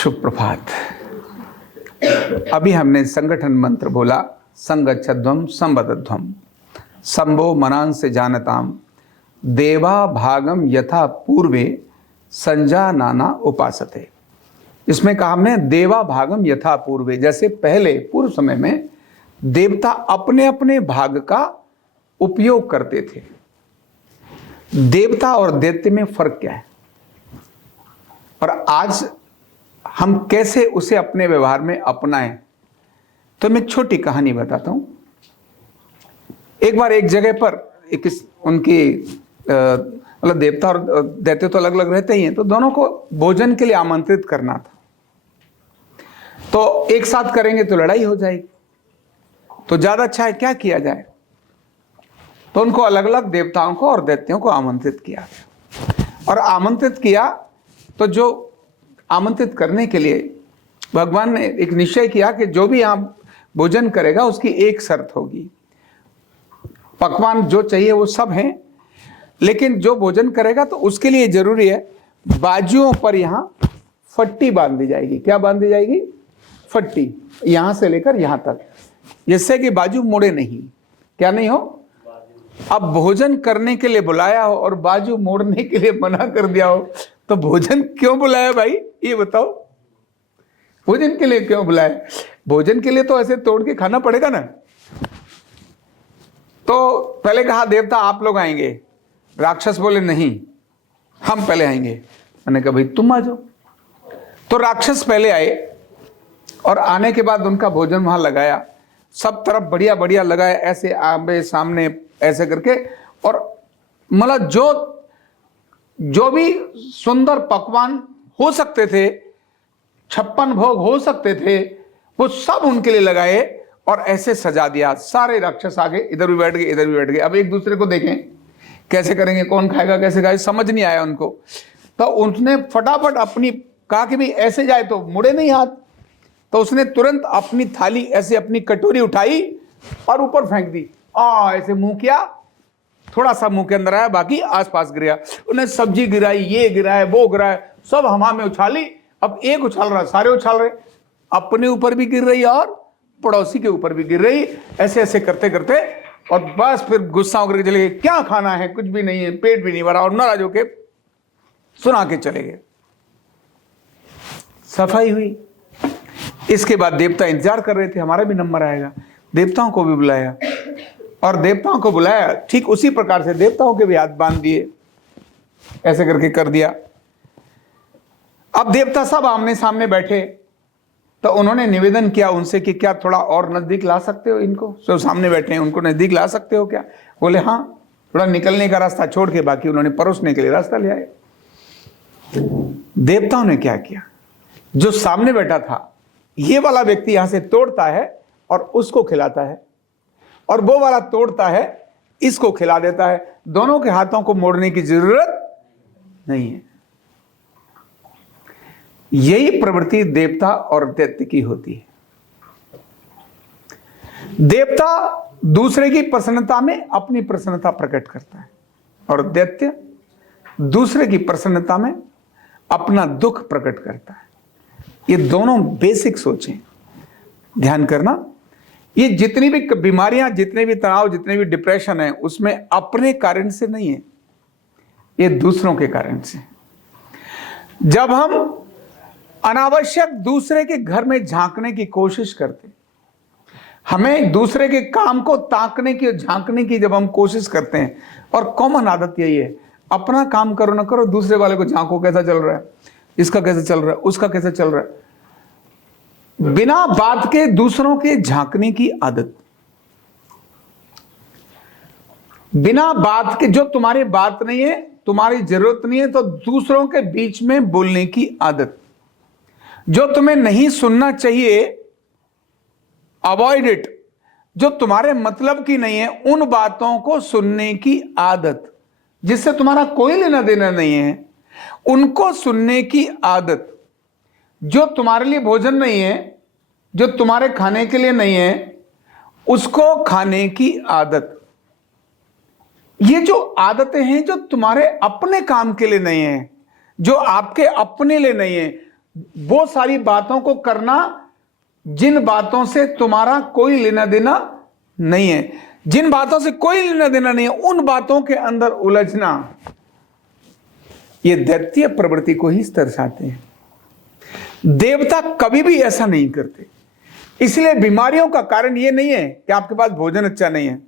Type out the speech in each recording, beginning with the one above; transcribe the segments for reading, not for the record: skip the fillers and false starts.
शुभ प्रभात। अभी हमने संगठन मंत्र बोला, संगच्छध्वम संवदध्वम संभो मनान से जानताम देवा भागम यथा पूर्वे संजानाना उपासते। इसमें कहा हमने देवा भागम यथा पूर्वे, जैसे पहले पूर्व समय में देवता अपने अपने भाग का उपयोग करते थे। देवता और दैत्य में फर्क क्या है और आज हम कैसे उसे अपने व्यवहार में अपनाएं, तो मैं छोटी कहानी बताता हूं। एक बार एक जगह पर एक उनकी मतलब देवता और दैत्य तो अलग अलग रहते ही हैं, तो दोनों को भोजन के लिए आमंत्रित करना था। तो एक साथ करेंगे तो लड़ाई हो जाएगी, तो ज्यादा अच्छा है क्या किया जाए। तो उनको अलग अलग देवताओं को और दैत्यों को आमंत्रित किया और आमंत्रित किया। तो जो आमंत्रित करने के लिए भगवान ने एक निश्चय किया कि जो भी यहां भोजन करेगा उसकी एक शर्त होगी। पकवान जो चाहिए वो सब हैं, लेकिन जो भोजन करेगा तो उसके लिए जरूरी है बाजुओं पर यहां फट्टी बांध दी जाएगी। क्या बांध दी जाएगी? फट्टी, यहां से लेकर यहां तक, जिससे कि बाजू मुड़े नहीं। क्या नहीं हो? अब भोजन करने के लिए बुलाया हो और बाजू मोड़ने के लिए मना कर दिया हो, तो भोजन क्यों बुलाया भाई, ये बताओ। भोजन के लिए क्यों बुलाया? भोजन के लिए तो ऐसे तोड़ के खाना पड़ेगा ना। तो पहले कहा देवता आप लोग आएंगे, राक्षस बोले नहीं हम पहले आएंगे। मैंने कहा भाई तुम आ जाओ। तो राक्षस पहले आए और आने के बाद उनका भोजन वहां लगाया, सब तरफ बढ़िया बढ़िया लगाया, ऐसे आंबे सामने ऐसे करके, और मतलब जो भी सुंदर पकवान हो सकते थे, 56 भोग हो सकते थे, वो सब उनके लिए लगाए और ऐसे सजा दिया। सारे राक्षस आगे इधर भी बैठ गए, इधर भी बैठ गए। अब एक दूसरे को देखें कैसे करेंगे, कौन खाएगा कैसे खाएगा, समझ नहीं आया उनको। तो उसने फटाफट अपनी कहा कि भाई ऐसे जाए तो मुड़े नहीं हाथ। तो उसने तुरंत अपनी थाली ऐसे अपनी कटोरी उठाई और ऊपर फेंक दी। ऐसे मुंह किया, थोड़ा सा मुंह के अंदर आया, बाकी आसपास गिरा। उन्हें सब्जी गिराई, ये गिराए वो गिराए, सब हवा में उछाली। अब एक उछाल रहा, सारे उछाल रहे, अपने ऊपर भी गिर रही और पड़ोसी के ऊपर भी गिर रही। ऐसे ऐसे करते करते और बस फिर गुस्सा होकर चले गए, क्या खाना है, कुछ भी नहीं है, पेट भी नहीं भरा, और नाराज होके सुना के चले गए। सफाई हुई। इसके बाद देवता इंतजार कर रहे थे हमारा भी नंबर आएगा। देवताओं को भी बुलाया और देवताओं को बुलाया, ठीक उसी प्रकार से देवताओं के भी हाथ बांध दिए, ऐसे करके कर दिया। अब देवता सब आमने सामने बैठे, तो उन्होंने निवेदन किया उनसे कि क्या थोड़ा और नजदीक ला सकते हो इनको, जो सामने बैठे हैं उनको नजदीक ला सकते हो क्या? बोले हाँ। थोड़ा निकलने का रास्ता छोड़ के बाकी उन्होंने परोसने के लिए रास्ता ले आए। देवताओं ने क्या किया, जो सामने बैठा था ये वाला व्यक्ति यहां से तोड़ता है और उसको खिलाता है, और वो वाला तोड़ता है इसको खिला देता है। दोनों के हाथों को मोड़ने की जरूरत नहीं है। यही प्रवृत्ति देवता और दैत्य की होती है। देवता दूसरे की प्रसन्नता में अपनी प्रसन्नता प्रकट करता है और दैत्य दूसरे की प्रसन्नता में अपना दुख प्रकट करता है। ये दोनों बेसिक सोचें, ध्यान करना। ये जितनी भी बीमारियां, जितने भी तनाव, जितने भी डिप्रेशन है, उसमें अपने कारण से नहीं है, ये दूसरों के कारण से। जब हम अनावश्यक दूसरे के घर में झांकने की कोशिश करते, हमें दूसरे के काम को ताकने की, झांकने की जब हम कोशिश करते हैं, और कॉमन आदत यही है, अपना काम करो ना करो, दूसरे वाले को झांको, कैसा चल रहा है, इसका कैसे चल रहा है, उसका कैसे चल रहा है। बिना बात के दूसरों के झांकने की आदत, बिना बात के, जो तुम्हारी बात नहीं है, तुम्हारी जरूरत नहीं है, तो दूसरों के बीच में बोलने की आदत, जो तुम्हें नहीं सुनना चाहिए अवॉइड इट, जो तुम्हारे मतलब की नहीं है उन बातों को सुनने की आदत, जिससे तुम्हारा कोई लेना देना नहीं है उनको सुनने की आदत, जो तुम्हारे लिए भोजन नहीं है, जो तुम्हारे खाने के लिए नहीं है, उसको खाने की आदत। ये जो आदतें हैं जो तुम्हारे अपने काम के लिए नहीं है, जो आपके अपने लिए नहीं है, वो सारी बातों को करना जिन बातों से तुम्हारा कोई लेना देना नहीं है, जिन बातों से कोई लेना देना नहीं है, उन बातों के अंदर उलझना, ये दैत्य प्रवृत्ति को ही दर्शाते हैं। देवता कभी भी ऐसा नहीं करते। इसलिए बीमारियों का कारण ये नहीं है कि आपके पास भोजन अच्छा नहीं है,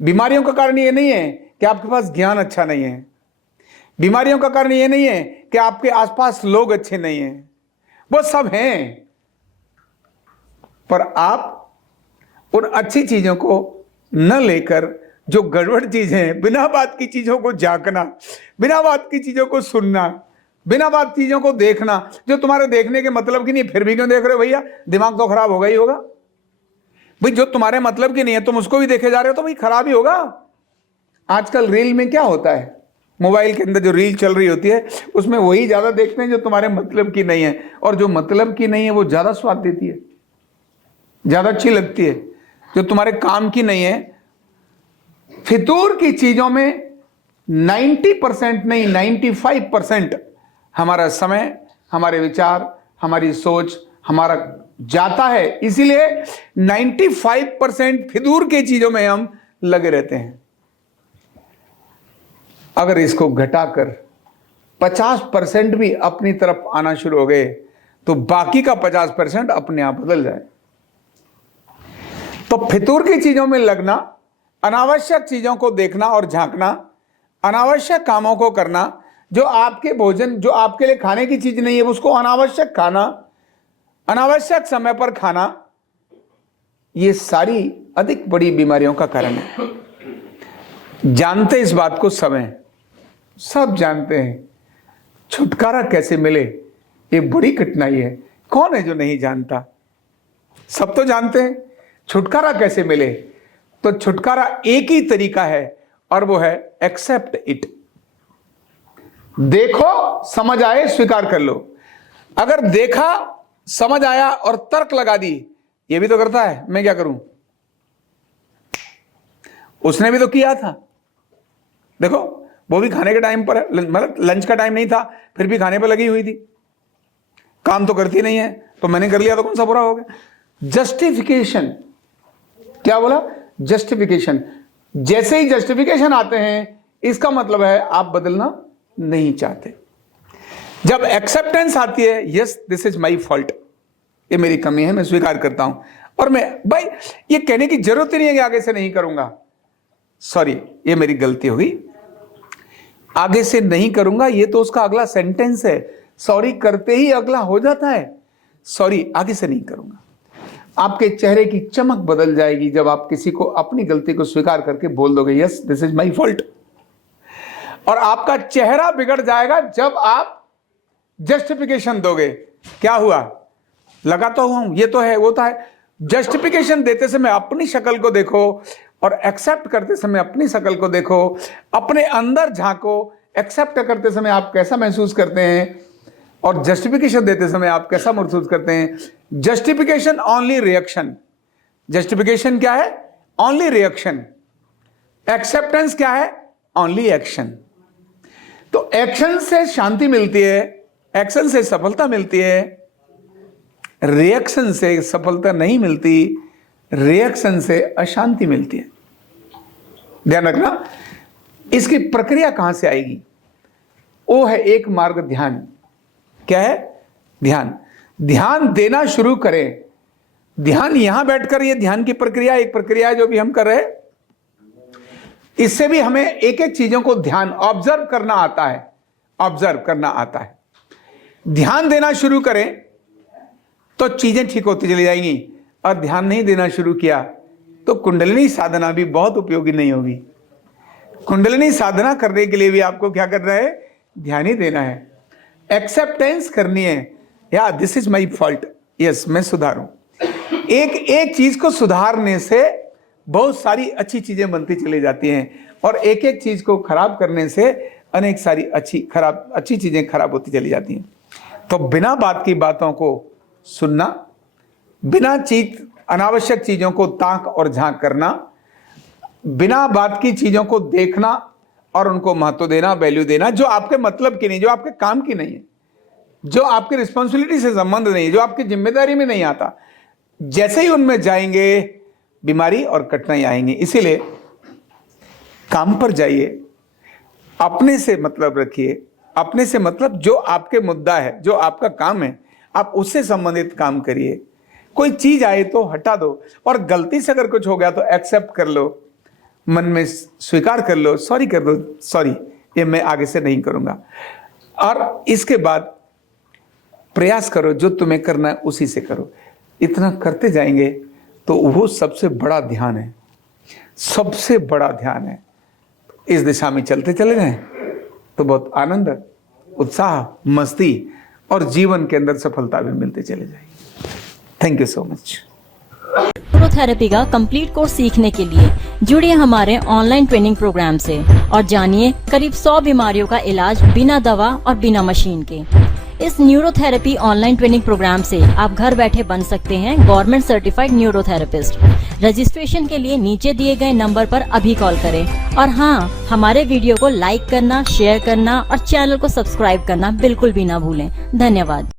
बीमारियों का कारण ये नहीं है कि आपके पास ज्ञान अच्छा नहीं है, बीमारियों का कारण ये नहीं है कि आपके आसपास लोग अच्छे नहीं हैं, वो सब हैं, पर आप उन अच्छी चीजों को न लेकर जो गड़बड़ चीजें, बिना बात की चीजों को झांकना, बिना बात की चीजों को सुनना, बिना बात चीजों को देखना, जो तुम्हारे देखने के मतलब की नहीं, फिर भी क्यों देख रहे हो भैया? दिमाग तो खराब होगा ही होगा भाई। जो तुम्हारे मतलब की नहीं है तुम उसको भी देखे जा रहे हो तो भाई खराब ही होगा। आजकल रील में क्या होता है, मोबाइल के अंदर जो रील चल रही होती है उसमें वही ज्यादा देखते हैं जो तुम्हारे मतलब की नहीं है, और जो मतलब की नहीं है वो ज्यादा स्वाद देती है, ज्यादा अच्छी लगती है। जो तुम्हारे काम की नहीं है, फितूर की चीजों में 90% नहीं 95% हमारा समय, हमारे विचार, हमारी सोच हमारा जाता है। इसीलिए 95% फितूर की चीजों में हम लगे रहते हैं। अगर इसको घटाकर 50% भी अपनी तरफ आना शुरू हो गए तो बाकी का 50% अपने आप बदल जाए। तो फितूर की चीजों में लगना, अनावश्यक चीजों को देखना और झांकना, अनावश्यक कामों को करना, जो आपके भोजन, जो आपके लिए खाने की चीज नहीं है उसको अनावश्यक खाना, अनावश्यक समय पर खाना, ये सारी अधिक बड़ी बीमारियों का कारण है। जानते इस बात को समय, सब जानते हैं। छुटकारा कैसे मिले ये बड़ी कठिनाई है। कौन है जो नहीं जानता? सब तो जानते हैं। छुटकारा कैसे मिले? तो छुटकारा एक ही तरीका है और वो है एक्सेप्ट इट। देखो, समझ आए, स्वीकार कर लो। अगर देखा, समझ आया और तर्क लगा दी, ये भी तो करता है, मैं क्या करूं? उसने भी तो किया था। देखो, वो भी खाने के टाइम पर, मतलब लंच का टाइम नहीं था, फिर भी खाने पर लगी हुई थी। काम तो करती नहीं है, तो मैंने कर लिया तो कौन सा बुरा हो गया? जस्टिफिकेशन, क्या बोला? जस्टिफिकेशन। जैसे ही जस्टिफिकेशन आते हैं इसका मतलब है आप बदलना नहीं चाहते। जब एक्सेप्टेंस आती है, yes this is my fault, ये मेरी कमी है, मैं स्वीकार करता हूं, और मैं भाई ये कहने की जरूरत ही नहीं है कि आगे से नहीं करूंगा, सॉरी ये मेरी गलती होगी, आगे से नहीं करूंगा, ये तो उसका अगला सेंटेंस है। सॉरी करते ही अगला हो जाता है, सॉरी आगे से नहीं करूंगा। आपके चेहरे की चमक बदल जाएगी जब आप किसी को अपनी गलती को स्वीकार करके बोल दोगे yes this is my fault. और आपका चेहरा बिगड़ जाएगा जब आप जस्टिफिकेशन दोगे। क्या हुआ? लगा तो हूं, ये तो है, वो तो है। जस्टिफिकेशन देते समय अपनी शक्ल को देखो और एक्सेप्ट करते समय अपनी शक्ल को देखो, अपने अंदर झांको। एक्सेप्ट करते समय आप कैसा महसूस करते हैं और जस्टिफिकेशन देते समय आप कैसा महसूस करते हैं। जस्टिफिकेशन ओनली रिएक्शन, जस्टिफिकेशन क्या है? Only reaction. एक्सेप्टेंस क्या है? Only action. तो एक्शन से शांति मिलती है, एक्शन से सफलता मिलती है, रिएक्शन से सफलता नहीं मिलती, रिएक्शन से अशांति मिलती है। ध्यान रखना, इसकी प्रक्रिया कहां से आएगी? वो है एक मार्ग, ध्यान। क्या है? ध्यान। ध्यान देना शुरू करें। ध्यान यहां बैठकर, ये ध्यान की प्रक्रिया एक प्रक्रिया है जो भी हम कर रहे हैं। इससे भी हमें एक एक चीजों को ध्यान, ऑब्जर्व करना आता है, ऑब्जर्व करना आता है। ध्यान देना शुरू करें तो चीजें ठीक होती चली जाएंगी, और ध्यान नहीं देना शुरू किया तो कुंडलिनी साधना भी बहुत उपयोगी नहीं होगी। कुंडलिनी साधना करने के लिए भी आपको क्या करना है? ध्यान ही देना है, एक्सेप्टेंस करनी है। या this is my fault, yes मैं सुधारूं। एक एक चीज को सुधारने से बहुत सारी अच्छी चीजें बनती चली जाती हैं, और एक एक चीज को खराब करने से अनेक सारी अच्छी चीजें खराब होती चली जाती हैं। तो बिना बात की बातों को सुनना, बिना अनावश्यक चीजों को ताक और झांक करना, बिना बात की चीजों को देखना और उनको महत्व देना, वैल्यू देना, जो आपके मतलब की नहीं, जो आपके काम की नहीं है। जो आपकी रिस्पॉन्सिबिलिटी से संबंध नहीं, जो आपकी जिम्मेदारी में नहीं आता, जैसे ही उनमें जाएंगे बीमारी और कठिनाई आएंगे। इसीलिए काम पर जाइए, अपने से मतलब रखिए। अपने से मतलब जो आपके मुद्दा है, जो आपका काम है, आप उससे संबंधित काम करिए। कोई चीज आए तो हटा दो, और गलती से अगर कुछ हो गया तो एक्सेप्ट कर लो, मन में स्वीकार कर लो, सॉरी कर दो, सॉरी ये मैं आगे से नहीं करूंगा। और इसके बाद प्रयास करो, जो तुम्हें करना है उसी से करो। इतना करते जाएंगे तो वो सबसे बड़ा ध्यान है, सबसे बड़ा ध्यान है। इस दिशा में चलते चले जाएं तो बहुत आनंद, उत्साह, मस्ती और जीवन के अंदर सफलता भी मिलते चले जाएगी। Thank you so much. Neurotherapy का कंप्लीट कोर्स सीखने के लिए जुड़िए हमारे ऑनलाइन ट्रेनिंग प्रोग्राम से और जानिए करीब 100 बीमारियों का इलाज बिना दवा और बिना मशीन के। इस न्यूरोथेरेपी ऑनलाइन ट्रेनिंग प्रोग्राम से आप घर बैठे बन सकते हैं गवर्नमेंट सर्टिफाइड न्यूरोथेरेपिस्ट। रजिस्ट्रेशन के लिए नीचे दिए गए नंबर पर अभी कॉल करें। और हाँ, हमारे वीडियो को लाइक करना, शेयर करना और चैनल को सब्सक्राइब करना बिल्कुल भी ना भूलें। धन्यवाद।